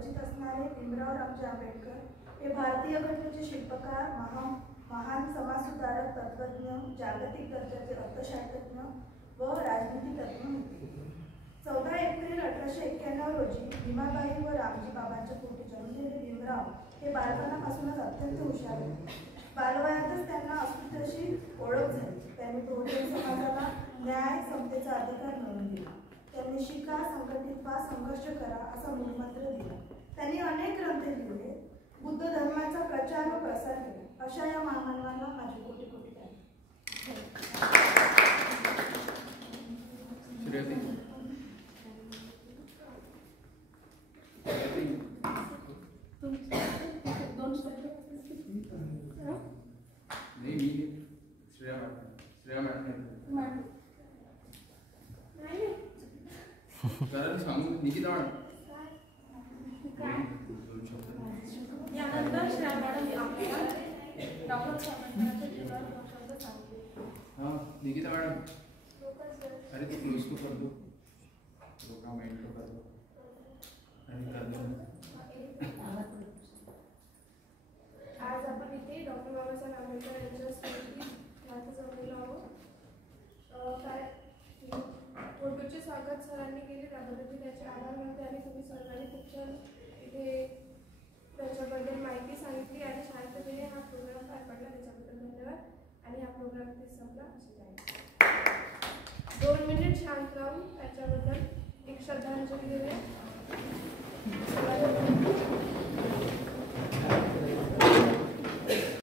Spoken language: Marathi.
परिचित असणारे भीमराव रामजी आंबेडकर हे भारतीय घटनेचे शिल्पकार, महान समाजसुधारक, तत्त्वज्ञ, जागतिक दर्जाचे अर्थशास्त्रज्ञ व राजनीतितज्ञ होते. 14 एप्रिल 1891 रोजी भीमाबाई व रामजी बाबांच्या पोटी जन्मलेले भीमराव हे बालपणापासूनच अत्यंत हुशार होते. बालवयातच त्यांना अस्पृश्याशी ओळख झाली. त्यांनी बहुजन समाजाला न्याय, समतेचा अधिकार मिळवून दिला. त्यांनी शिका, संघटित व्हा, संघर्ष करा असा मूलमंत्र दिला. त्यांनी अनेक ग्रंथ लिहिले, बुद्ध धर्माचा प्रचार व प्रसार केला. अशा या महामानवांना माझे कोटी कोटी कारण सांगून निकिता